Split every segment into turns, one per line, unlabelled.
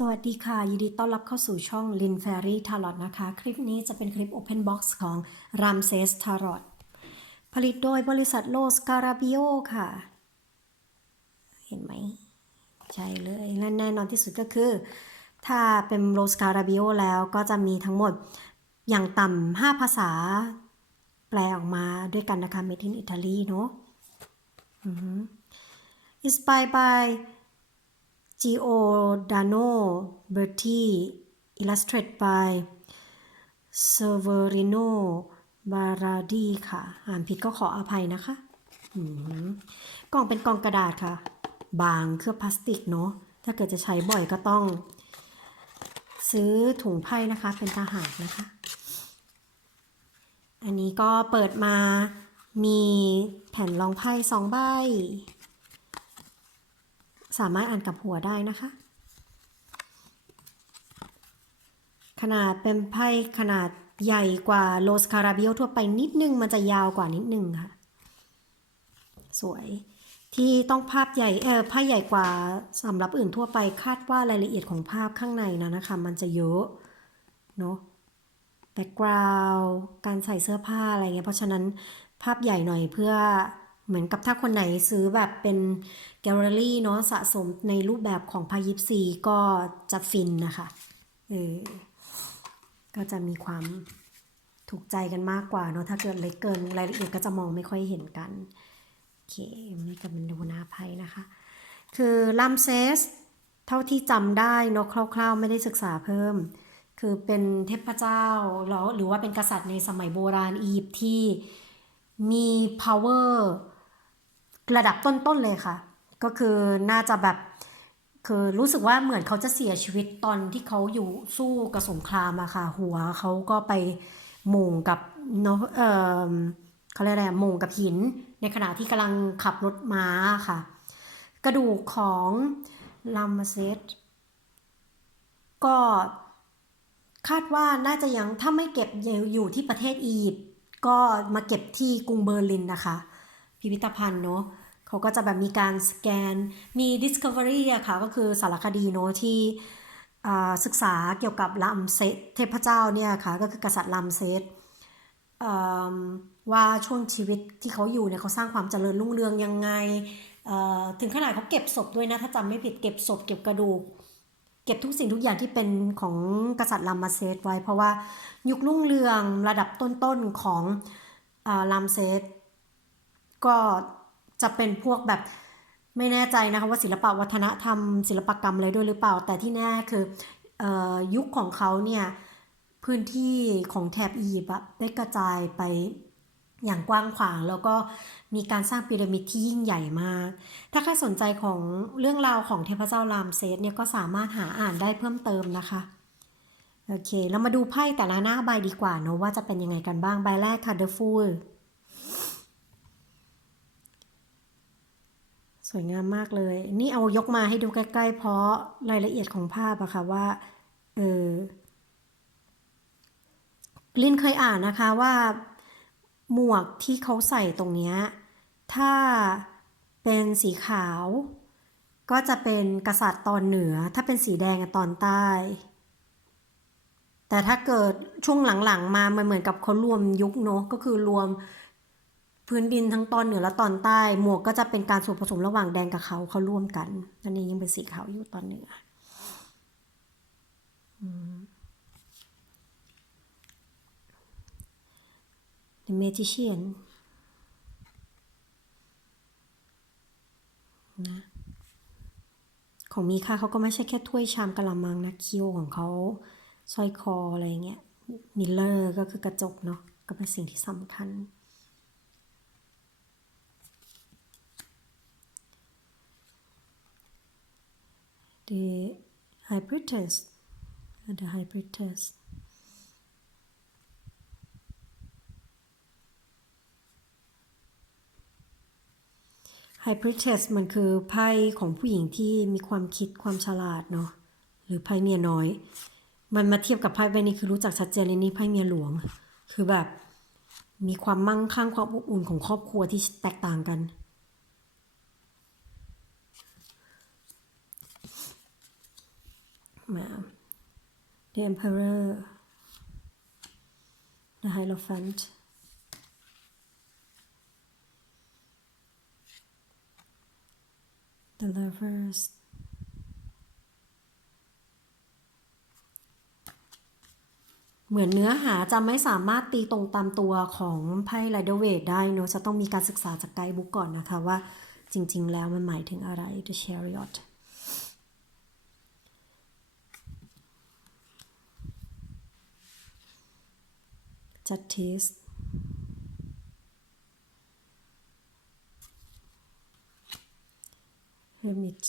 สวัสดีค่ะ ยินดีต้อนรับเข้าสู่ช่อง Lin Fairy Tarot นะคะ คลิปนี้จะเป็นคลิป Open Box ของ Ramses Tarot ผลิตโดยบริษัทโลสการาบิโอค่ะ เห็นไหม ใช่เลย และแน่นอนที่สุดก็คือ ถ้าเป็นโลสการาบิโอแล้วก็จะมีทั้งหมดอย่างต่ำ5ภาษา แปลออกมาด้วยกันนะคะ Made in Italy เนอะอือฮึ Inspired by Giordano Berti illustrated by Severino Barardi ค่ะ อ่านผิดก็ขออภัยนะคะกล่องเป็นกล่องกระดาษค่ะ บางเคลือบพลาสติกเนาะ ถ้าเกิดจะใช้บ่อยก็ต้อง ซื้อถุงไพ่นะคะ เป็นตาหากนะคะ อันนี้ก็เปิดมามีแผ่นรองไพ่สองใบ สามารถอ่านกับหัวได้นะคะ ขนาดเป็นไพ่ขนาดใหญ่กว่าโลสคาราบิโอทั่วไปนิดนึง มันจะยาวกว่านิดนึงค่ะ สวยที่ต้องภาพใหญ่เออไพ่ใหญ่กว่าสำหรับอื่นทั่วไปคาดว่ารายละเอียดของภาพข้างในนะนะคะ มันจะเยอะเนาะแบ็กกราวด์การใส่เสื้อผ้าอะไรเงี้ยเพราะฉะนั้นภาพใหญ่หน่อยเพื่อ เหมือนกับถ้าคนไหนซื้อแบบเป็นแกลเลอรี่เนาะสะสมในรูปแบบของพายิปซีก็จะฟินนะคะเออก็จะมีความถูกใจกันมากกว่าเนาะถ้าเกิดเล็กเกินรายละเอียดก็จะมองไม่ค่อยเห็นกันโอเคนี่ก็เป็นดูหน้าไพ่นะคะ คือลัมเซสเท่าที่จำได้เนอะคร่าว ๆ ไม่ได้ศึกษาเพิ่ม คือเป็นเทพเจ้าแล้วหรือว่าเป็นกษัตริย์ในสมัยโบราณอียิปต์ที่มี power ระดับต้นๆเลยค่ะ ก็คือน่าจะแบบคือรู้สึกว่าเหมือนเขาจะเสียชีวิตตอนที่เขาอยู่สู้กับสงครามอะค่ะ หัวเขาก็ไปหม่งกับเนาะเออเขาเรียกอะไรอะหม่งกับหิน ในขณะที่กำลังขับรถม้าค่ะ กระดูกของลัมเซตก็คาดว่าน่าจะยังถ้าไม่เก็บอยู่ที่ประเทศอียิปต์ก็มาเก็บที่กรุงเบอร์ลินนะคะ พิพิธภัณฑ์เนาะเขาก็จะแบบมีการสแกน มี Discovery อะค่ะ ก็คือสารคดีเนาะที่ศึกษาเกี่ยวกับลัมเซตเทพเจ้าเนี่ยค่ะ ก็คือกษัตริย์ลัมเซตว่าช่วงชีวิตที่เขาอยู่เนี่ยเขาสร้างความเจริญรุ่งเรืองยังไง ถึงขนาดเขาเก็บศพด้วยนะ ถ้าจำไม่ผิดเก็บศพเก็บกระดูก เก็บทุกสิ่งทุกอย่างที่เป็นของกษัตริย์ลัมาเซตไว้ เพราะว่ายุครุ่งเรืองระดับต้นๆของลัมเซต ก็จะเป็นพวกแบบไม่แน่ใจนะคะว่าศิลปะวัฒนธรรม ศิลปกรรมอะไรด้วยหรือเปล่า แต่ที่แน่คือออยุคของเขาเนี่ยพื้นที่ของแถบอียิปต์ได้กระจายไปอย่างกว้างขวาง แล้วก็มีการสร้างพีระมิดที่ยิ่งใหญ่มาก ถ้าใครสนใจของเรื่องราวของเทพเจ้ารามเซสเนี่ยก็สามารถหาอ่านได้เพิ่มเติมนะคะโอเค เรามาดูไพ่แต่ละหน้าใบดีกว่าเนอะว่าจะเป็นยังไงกันบ้างใบแรกค่ะ The Fool วยงามมากเลย นี่เอายกมาให้ดูใกล้ๆ เพราะรายละเอียดของภาพอะค่ะว่าเออลินเคยอ่านนะคะว่าหมวกที่เขาใส่ตรงเนี้ยถ้าเป็นสีขาว ก็จะเป็นกษัตริย์ตอนเหนือ ถ้าเป็นสีแดงตอนใต้ แต่ถ้าเกิดช่วงหลังๆ มามันเหมือนกับเขารวมยุคเนอะก็คือรวม พื้นดินทั้งตอนเหนือและตอนใต้ หมวกก็จะเป็นการส่วนผสมระหว่างแดงกับเขาเขาร่วมกันอันนี้ยังเป็นสีขาวอยู่ตอนเหนืออืม The Magician นะของมีค่าเขาก็ไม่ใช่แค่ถ้วยชามกะละมังนะคิวของเขาสร้อยคออะไรเงี้ยมิลเลอร์ก็คือกระจกเนาะก็เป็นสิ่งที่สำคัญ The High Priestess the High Priestess High Priestess มันคือไพ่ของผู้หญิงที่มีความคิดความฉลาดเนาะหรือไพ่เมียน้อย มันมาเทียบกับไพ่ใบนี้คือรู้จักชัดเจนเลยนี่ไพ่เมียหลวง คือแบบมีความมั่งคั่งความอบอุ่นของครอบครัวที่แตกต่างกัน มา the emperor the hierophant the lovers เหมือนเนื้อหาจะไม่สามารถตีตรงตามตัวของไพ่ไรเดอร์เวทได้เนอะจะต้องมีการศึกษาจากไกด์บุ๊กก่อนนะคะว่าจริงๆแล้วมันหมายถึงอะไร The Chariot Justice Hermit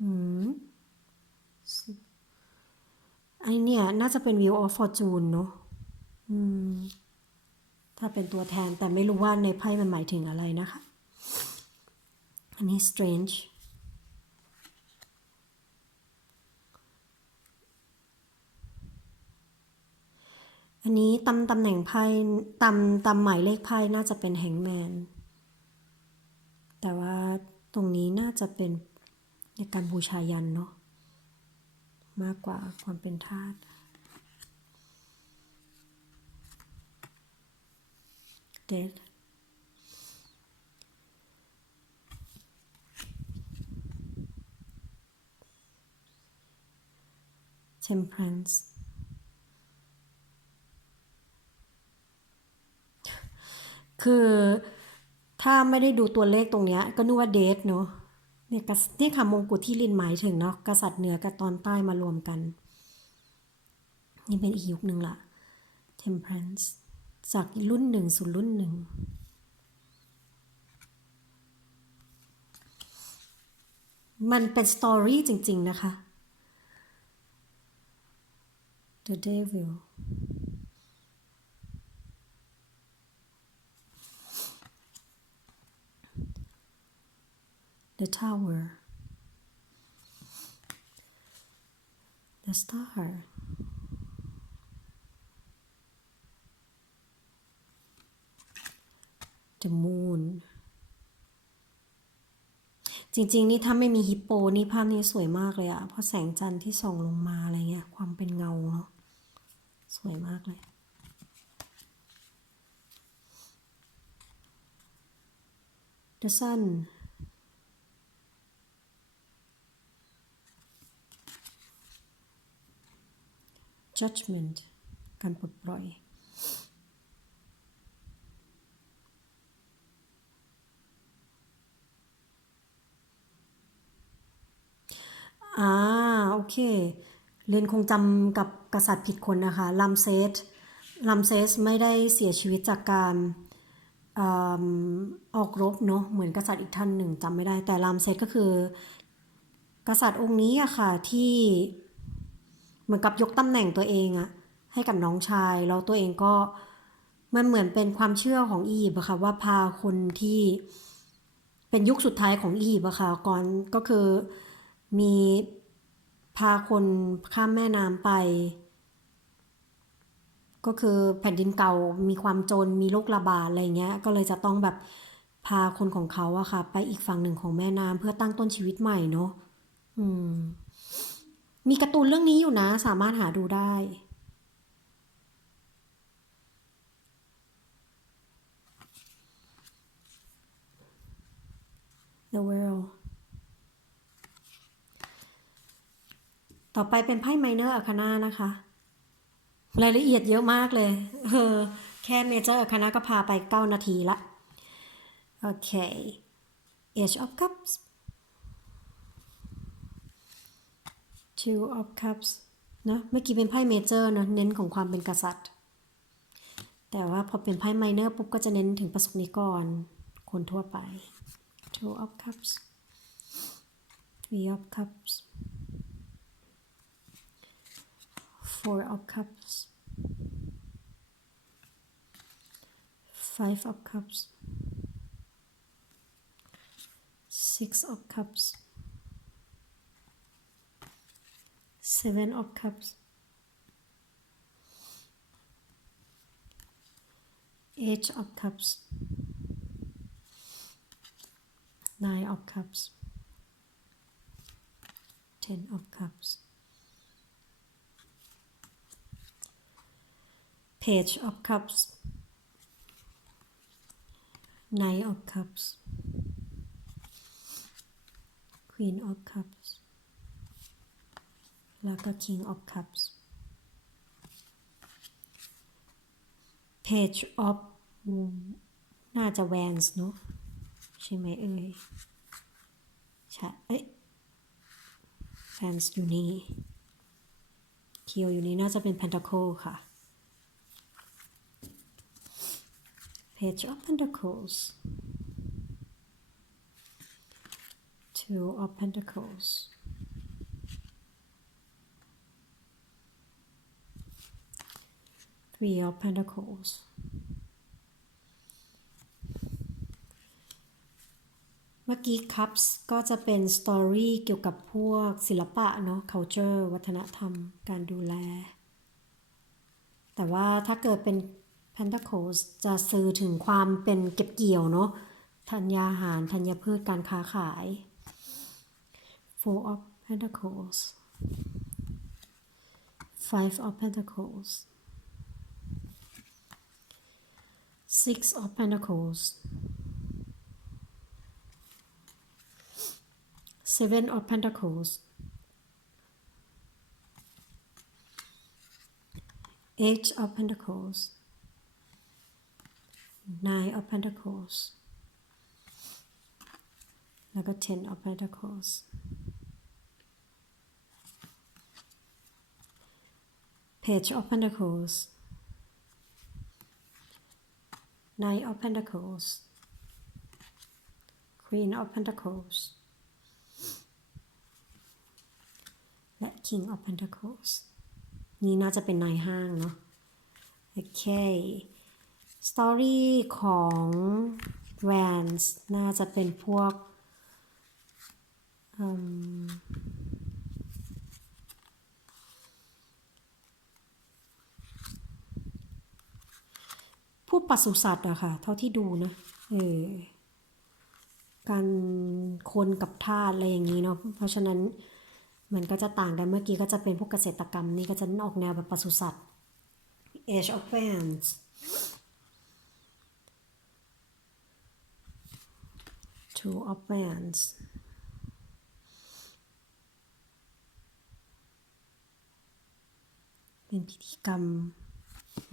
อืมไอเนี่ย น่าจะเป็น Wheel of Fortune เนอะ อืม ถ้าเป็นตัวแทนแต่ไม่รู้ว่าในไพ่มันหมายถึงอะไรนะคะ อันนี้ Strange อันนี้ตำตำแหน่งไพ่ตำตำหมายเลขไพ่น่าจะเป็นแฮงแมน แต่ว่าตรงนี้น่าจะเป็นในการบูชายันเนาะมากกว่าความเป็นทาส dead temperance คือถ้าไม่ได้ดูตัวเลขตรงเนี้ย ก็นึกว่าเดทเนาะเนี่ยกนี่ค่ะมงกุฎที่ลินหมายถึงเนาะกษัตริย์เหนือกับตอนใต้มารวมกัน นี่เป็นอีกยุคหนึ่งละ temperance จากรุ่นหนึ่งสู่รุ่นหนึ่งมันเป็นสตอรี่จริง ๆ นะคะ The Devil The Tower The Star The Moon จริง ๆ นี่ถ้าไม่มีฮิปโปนี่ภาพนี้สวยมากเลยอะเพราะแสงจันทร์ที่ส่องลงมาอะไรเงี้ย ความเป็นเงาเนาะสวยมากเลย The Sun Judgment การปลดปล่อย อ่า โอเค เรนคงจำกับกษัตริย์ผิดคนนะคะลัมเซสลัมเซสไม่ได้เสียชีวิตจากการอออกรบเนาะเหมือนกษัตริย์อีกท่านหนึ่งจำไม่ได้แต่ลัมเซสก็คือ กษัตริย์องค์นี้อะค่ะที่เหมือนกับยกตำแหน่งตัวเองอะให้กับน้องชายแล้วตัวเองก็มันเหมือนเป็นความเชื่อของอียิปต์อะค่ะว่าพาคนที่เป็นยุคสุดท้ายของอียิปต์อะค่ะก่อนก็คือ มีพาคนข้ามแม่น้ำไป ก็คือแผ่นดินเก่ามีความจนมีโรคระบาดอะไรเงี้ย ก็เลยจะต้องแบบพาคนของเขาอะค่ะ ไปอีกฝั่งหนึ่งของแม่น้ำเพื่อตั้งต้นชีวิตใหม่เนาะอืม มีการ์ตูนเรื่องนี้อยู่นะ สามารถหาดูได้ The World ต่อไปเป็นไพ่ Minor Arcana นะคะ รายละเอียดเยอะมากเลยเออแค่ Major Arcana ก็พาไป 9 นาทีละ โอเค Age of Cups Two of Cups นะเมื่อกี้เป็นไพ่ Major นะเน้นของความเป็นกษัตริย์ แต่ว่าพอเป็นไพ่ Minor ปุ๊บก็จะเน้นถึงประสบนิกร คนทั่วไป Two of Cups Three of Cups Four of Cups. Five of Cups. Six of Cups. Seven of cups. Eight of cups. Nine of cups. Ten of cups page of cups nine of cups queen of cups แล้วก็ king of cups page of น่าจะ w a n s เนอะใช่ไหมเอ่ยใช่เอ้ย wands อยู่นี่เคียวอยู่นี่น่าจะเป็น pentacle ค่ะ Pitch up pentacles. Two of pentacles. Three of pentacles. เมื่อกี้คัพส์ก็จะเป็นสตอรี่เกี่ยวกับพวกศิลปะเนาะ culture วัฒนธรรม การดูแล แต่ว่าถ้าเกิดเป็น pentacles จะสื่อถึงความเป็นเก็บเกี่ยวเนาะธัญญาหารธัญพืชการค้าขาย four of pentacles five of pentacles six of pentacles seven of pentacles eight of pentacles nine of pentacles แล้วก็ ten of pentacles page of pentacles nine of pentacles queen of pentacles และ king of pentacles นี่น่าจะเป็นนายห้างเนาะ โอเค สตอรี่ของ Vans น่าจะเป็นพวกอืมพวกปศุสัตว์อะค่ะ เท่าที่ดูนะ เออ การคนกับทาสอะไรอย่างนี้เนาะ เพราะฉะนั้นมันก็จะต่างกันเมื่อกี้ก็จะเป็นพวกเกษตรกรรมนี่ก็จะออกแนวแบบปศุสัตว์ Age of Wands Two of Wands เป็นพิธีกรรม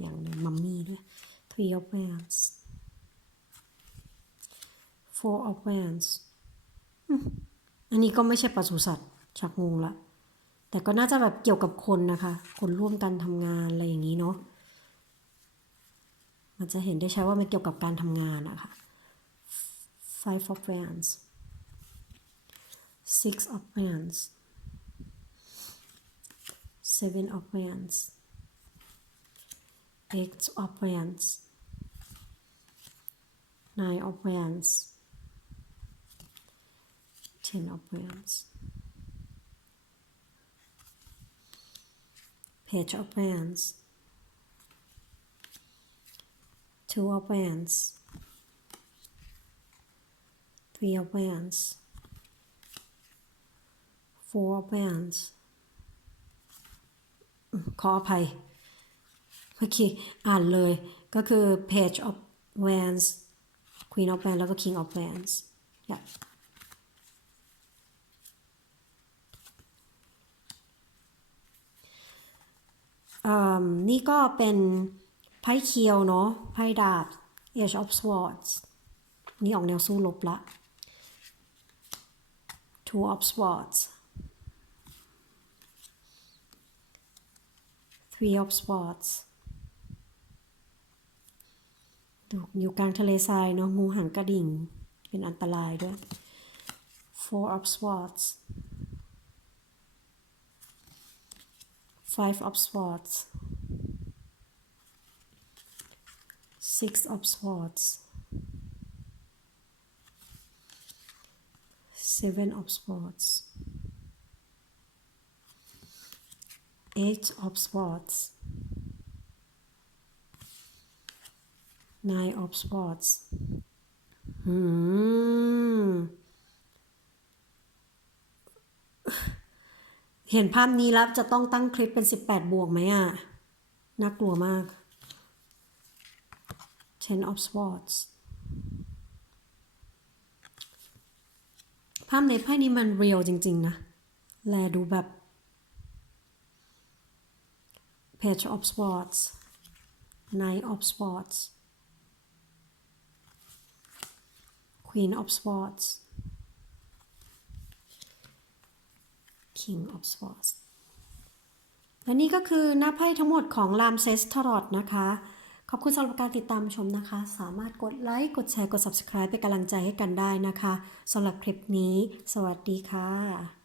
อย่างหนึ่งมัมมี่ด้วย Three of Wands Four of Wands อันนี้ก็ไม่ใช่ปศุสัตว์ชักงงละ แต่ก็น่าจะแบบเกี่ยวกับคนนะคะ คนร่วมกันทำงานอะไรอย่างนี้เนาะ มันจะเห็นได้ใช้ว่ามันเกี่ยวกับการทำงานอะคะ five of wands six of wands seven of wands eight of wands nine of wands ten of wands page of wands two of wands three of wands four of wands ขออภัยเมื่อกี้อ่านเลยก็คือ page of wands queen of wands แล้วก็ king of wands yeah. นี่ก็เป็นไพ่เคียวเนาะไพ่ดาบ Age of Swords นี่ออกแนวสู้รบละ Two of Swords Three of Swords ดูอยู่กลางทะเลทรายเนาะงูหางกระดิ่ง เป็นอันตรายด้วย Four of Swords Five of Swords Six of Swords Seven of Swords eight of swords nine of swords อืมเห็นภาพนี้แล้วจะต้องตั้งคลิปเป็น 18 บวกไหมอะ น่ากลัวมาก ten of swords ภาพในไพ่นี้มันเรียลจริง ๆ นะ แลดูแบบ page of swords knight of swords queen of swords king of swords และนี่ก็คือหน้าไพ่ทั้งหมดของรามเซสทรอตนะคะ ขอบคุณสำหรับการติดตามชมนะคะ สามารถกดไลค์ กดแชร์ กด subscribe เป็นกำลังใจให้กันได้นะคะสำหรับคลิปนี้ สวัสดีค่ะ